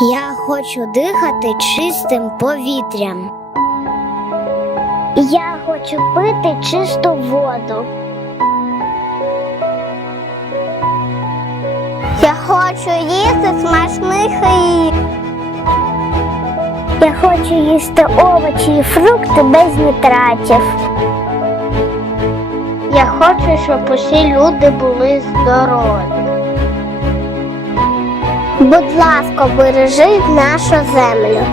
Я хочу дихати чистим повітрям. Я хочу пити чисту воду. Я хочу їсти смачний хліб. Я хочу їсти овочі і фрукти без нітратів. Я хочу, щоб усі люди були здорові. Будь ласка, бережи нашу землю.